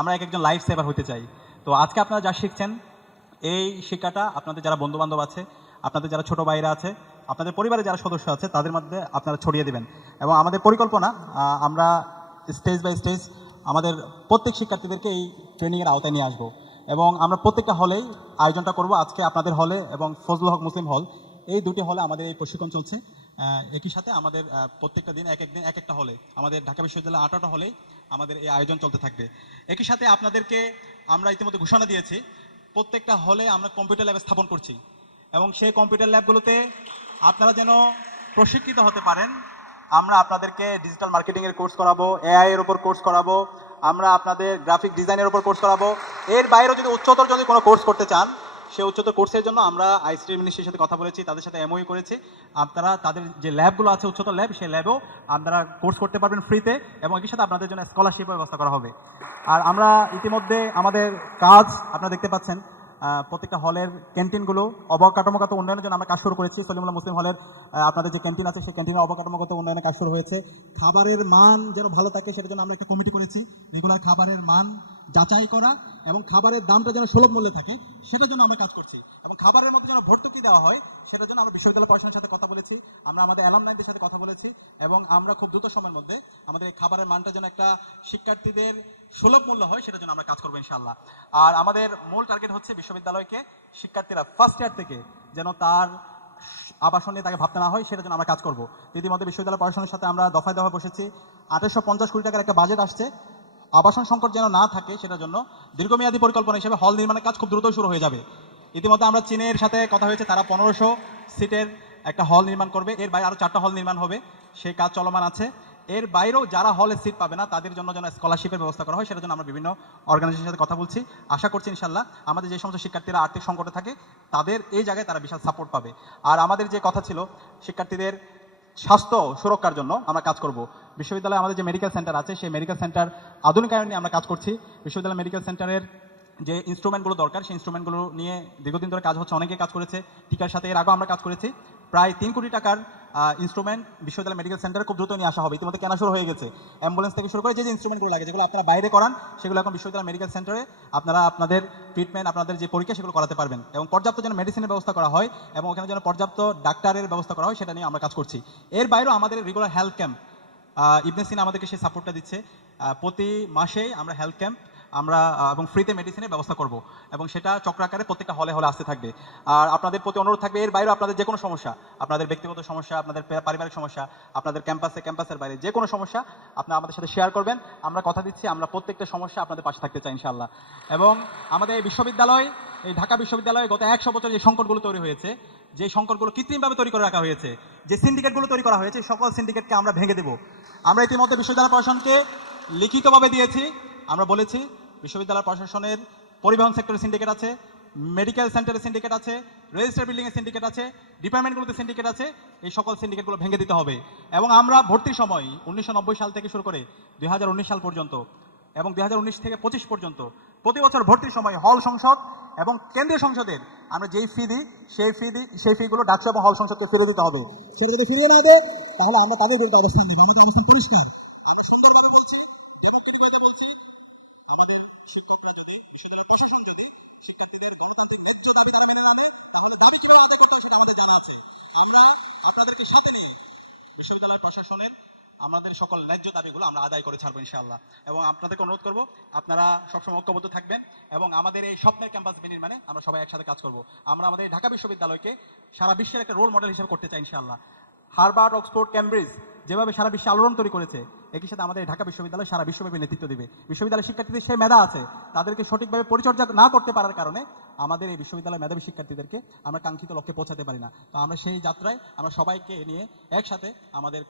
আমরা এক একজন লাইফ সেভার হতে চাই। তো আজকে আপনারা যা শিখছেন, এই শিক্ষাটা আপনাদের যারা বন্ধু বান্ধব আছে, আপনাদের যারা ছোট ভাইরা আছে, আপনাদের পরিবারে যারা সদস্য আছে, তাদের মধ্যে আপনারা ছড়িয়ে দেবেন। এবং আমাদের পরিকল্পনা আমরা স্টেজ বাই স্টেজ আমাদের প্রত্যেক শিক্ষার্থীদেরকে এই ট্রেনিংয়ের আওতায় নিয়ে আসব। এবং আমরা প্রত্যেকটা হলেই আয়োজনটা করব আজকে আপনাদের হলে এবং ফজলুল হক মুসলিম হল এই দুটি হলে আমাদের এই প্রশিক্ষণ চলছে। একই সাথে আমাদের প্রত্যেকটা দিন, এক এক দিন, এক একটা হলে, আমাদের ঢাকা বিশ্ববিদ্যালয়ে আঠারোটা হলে আমাদের এই আয়োজন চলতে থাকবে। একই সাথে আপনাদেরকে আমরা ইতিমধ্যে ঘোষণা দিয়েছি, প্রত্যেকটা হলে আমরা কম্পিউটার ল্যাব স্থাপন করছি এবং সেই কম্পিউটার ল্যাবগুলোতে আপনারা যেন প্রশিক্ষিত হতে পারেন। আমরা আপনাদেরকে ডিজিটাল মার্কেটিংয়ের কোর্স করাবো এআই এর উপর কোর্স করাবো, আমরা আপনাদের গ্রাফিক ডিজাইনের উপর কোর্স করাবো। এর বাইরেও যদি উচ্চতর যদি কোনো কোর্স করতে চান সেই উচ্চতর কোর্সের জন্য আমরা আইসিটি মিনিস্ট্রির সাথে কথা বলেছি, তাদের সাথে এমওই করেছি। আপনারা তাদের যে ল্যাবগুলো আছে, উচ্চতর ল্যাব সেই ল্যাবেও আপনারা কোর্স করতে পারবেন ফ্রিতে এবং একই সাথে আপনাদের জন্য স্কলারশিপের ব্যবস্থা করা হবে। আর আমরা ইতিমধ্যে আমাদের কাজ, আপনারা দেখতে পাচ্ছেন প্রত্যেকটা হলের ক্যান্টিনগুলো অবকাঠামোগত উন্নয়নের জন্য আমরা কাজ শুরু করেছি। সলিমুল্লাহ মুসলিম হলের আপনাদের যে ক্যান্টিন আছে, সেই ক্যান্টিনের অবকাঠামোগত উন্নয়নের কাজ শুরু হয়েছে। খাবারের মান যেন ভালো থাকে, সেটার জন্য আমরা একটা কমিটি করেছি। রেগুলার খাবারের মান যাচাই করা এবং খাবারের দামটা যেন সুলভ মূল্যে থাকে, সেটার জন্য আমরা কাজ করছি। এবং খাবারের মধ্যে যেন ভর্তুকি দেওয়া হয়, সেটার জন্য আমরা বিশ্ববিদ্যালয় প্রশাসনের সাথে কথা বলেছি, আমরা আমাদের অ্যালামনাইদের সাথে কথা বলেছি, এবং আমরা খুব দ্রুত সময়ের মধ্যে আমাদের এই খাবারের মানটা যেন একটা শিক্ষার্থীদের সুলভ মূল্য হয়, সেটার জন্য আমরা কাজ করব ইনশাল্লাহ আর আমাদের মূল টার্গেট হচ্ছে বিশ্ববিদ্যালয়কে শিক্ষার্থীরা ফার্স্ট ইয়ার থেকে যেন তার আবাসন নিয়ে তাকে ভাবতে না হয়, সেটার জন্য আমরা কাজ করব। ইতিমধ্যে বিশ্ববিদ্যালয় প্রশাসনের সাথে আমরা দফায় দফায় বসেছি। আঠাশশো পঞ্চাশ কোটি টাকার একটা বাজেট আসছে। আবাসন সংকট যেন না থাকে, সেটার জন্য দীর্ঘমেয়াদী পরিকল্পনা হিসেবে হল নির্মাণের কাজ খুব দ্রুত শুরু হয়ে যাবে। ইতিমধ্যে আমরা চীনের সাথে কথা হয়েছে, তারা পনেরোশো সিটের একটা হল নির্মাণ করবে। এর বাইরে আরও চারটা হল নির্মাণ হবে। সেই কাজ চলমান আছে। এর বাইরেও যারা হলে সিট পাবে না, তাদের জন্য যেন স্কলারশিপের ব্যবস্থা করা হয়, সেটার জন্য আমরা বিভিন্ন অর্গানাইজেশনের সাথে কথা বলছি। আশা করছি ইনশাল্লাহ আমাদের যে সমস্ত শিক্ষার্থীরা আর্থিক সংকটে থাকে, তাদের এই জায়গায় তারা বিশাল সাপোর্ট পাবে। আর আমাদের যে কথা ছিল, শিক্ষার্থীদের স্বাস্থ্য সুরক্ষার জন্য আমরা কাজ করব। বিশ্ববিদ্যালয়ে আমাদের যে মেডিকেল সেন্টার আছে, সেই মেডিকেল সেন্টার আধুনিকায়ন নিয়ে আমরা কাজ করছি। বিশ্ববিদ্যালয় মেডিকেল সেন্টারের যে ইনস্ট্রুমেন্টগুলো দরকার, সেই ইনস্ট্রুমেন্টগুলো নিয়ে দীর্ঘদিন ধরে কাজ হচ্ছে, অনেকে কাজ করেছে, টিকার সাথে এর আগেও আমরা কাজ করেছি। প্রায় তিন কোটি টাকার ইনস্ট্রুমেন্ট বিশ্ববিদ্যালয় মেডিকেল সেন্টারে খুব দ্রুত নিয়ে আসা হবে। ইতিমধ্যে কেনা শুরু হয়ে গেছে। অ্যাম্বুলেন্স থেকে শুরু করে যে যে ইনস্ট্রুমেন্টগুলো লাগে, যেগুলো আপনারা বাইরে করান, সেগুলো এখন বিশ্ববিদ্যালয় মেডিকেল সেন্টারে আপনারা আপনাদের ট্রিটমেন্ট আপনাদের যে পরীক্ষা, সেগুলো করাতে পারবেন। এবং পর্যাপ্ত যেন মেডিসিনের ব্যবস্থা করা হয় এবং ওখানে যেন পর্যাপ্ত ডাক্তারের ব্যবস্থা করা হয়, সেটা নিয়ে আমরা কাজ করছি। এর বাইরেও আমাদের regular health camp Ibn Sina আমাদেরকে সেই সাপোর্টটা দিচ্ছে। প্রতি মাসেই আমরা হেলথ ক্যাম্প আমরা এবং ফ্রিতে মেডিসিনের ব্যবস্থা করব। এবং সেটা চক্রাকারে প্রত্যেকটা হলে হলে আসতে থাকবে। আর আপনাদের প্রতি অনুরোধ থাকবে, এর বাইরেও আপনাদের যে কোনো সমস্যা, আপনাদের ব্যক্তিগত সমস্যা, আপনাদের পারিবারিক সমস্যা, আপনাদের ক্যাম্পাসে ক্যাম্পাসের বাইরে যে কোনো সমস্যা আপনারা আমাদের সাথে শেয়ার করবেন। আমরা কথা দিচ্ছি, আমরা প্রত্যেকটা সমস্যা আপনাদের পাশে থাকতে চাই ইনশাল্লাহ এবং আমাদের এই বিশ্ববিদ্যালয়, এই ঢাকা বিশ্ববিদ্যালয়ে গত একশো বছর যে সংকটগুলো তৈরি হয়েছে, যে সংকটগুলো কৃত্রিমভাবে তৈরি করে রাখা হয়েছে, যে সিন্ডিকেটগুলো তৈরি করা হয়েছে সকল সিন্ডিকেটকে আমরা ভেঙে দেব। আমরা ইতিমধ্যে বিশ্ববিদ্যালয় প্রশাসনকে লিখিতভাবে দিয়েছি, আমরা বলেছি বিশ্ববিদ্যালয় প্রশাসনের পরিবহন সেক্টরের সিন্ডিকেট আছে মেডিকেল সেন্টারের সিন্ডিকেট আছে রেজিস্টার বিল্ডিংয়ের সিন্ডিকেট আছে ডিপার্টমেন্টগুলোতে সিন্ডিকেট আছে, এই সকল সিন্ডিকেটগুলো ভেঙে দিতে হবে। এবং আমরা ভর্তির সময় উনিশশো নব্বই সাল থেকে শুরু করে দুই সাল পর্যন্ত এবং দুই থেকে পঁচিশ পর্যন্ত প্রতি বছর ভর্তির সময় হল সংসদ এবং কেন্দ্রীয় সংসদের আমরা যেই ফি দিই, সেই ফি দিই, সেই ফিগুলো ডাকসু এবং হল সংসদকে ফিরে দিতে হবে। সেটা যদি ফিরিয়ে না দেয়, তাহলে আমরা তাদের বিরুদ্ধে অবস্থান নেব। আমাদের অবস্থান পরিষ্কার। আমরা সুন্দরভাবে বলছি এবং বলছি শিক্ষকরা যদি বিশ্ববিদ্যালয় প্রশাসন যদি শিক্ষার্থীদের ন্যায্য দাবি তারা মেনে না নেয় তাহলে দাবি কীভাবে আদায় করতে হয় সেটা আমাদের জানা আছে। আমরা আপনাদেরকে সাথে নিয়ে বিশ্ববিদ্যালয় প্রশাসনের আমাদের সকল ন্যায্য দাবিগুলো আমরা আদায় করে ছাড়বো এবং আপনাদেরকে অনুরোধ করব, আপনারা সবসময় ঐক্যবদ্ধ থাকবেন এবং আমাদের এই স্বপ্নের ক্যাম্পাস বিনির্মাণে আমরা সবাই একসাথে কাজ করব। আমরা আমাদের ঢাকা বিশ্ববিদ্যালয়কে সারা বিশ্বের একটা রোল মডেল হিসেবে করতে চাই ইনশাআল্লাহ। হারবার্ড অক্সফোর্ড ক্যামব্রিজ যেভাবে সারা বিশ্বে আলোড়ন তৈরি করেছে একই সাথে আমাদের ঢাকা বিশ্ববিদ্যালয় সারা বিশ্বব্যাপী নেতৃত্ব দেবে। বিশ্ববিদ্যালয় শিক্ষার্থীদের সে মেধা আছে, তাদেরকে সঠিকভাবে পরিচর্যা না করতে পারার কারণে আমাদের এই বিশ্ববিদ্যালয় মেধাবী শিক্ষার্থীদেরকে আমরা কাঙ্ক্ষিত লক্ষ্যে পৌঁছাতে পারি না। তো আমরা সেই যাত্রায় আমরা সবাইকে নিয়ে একসাথে আমাদের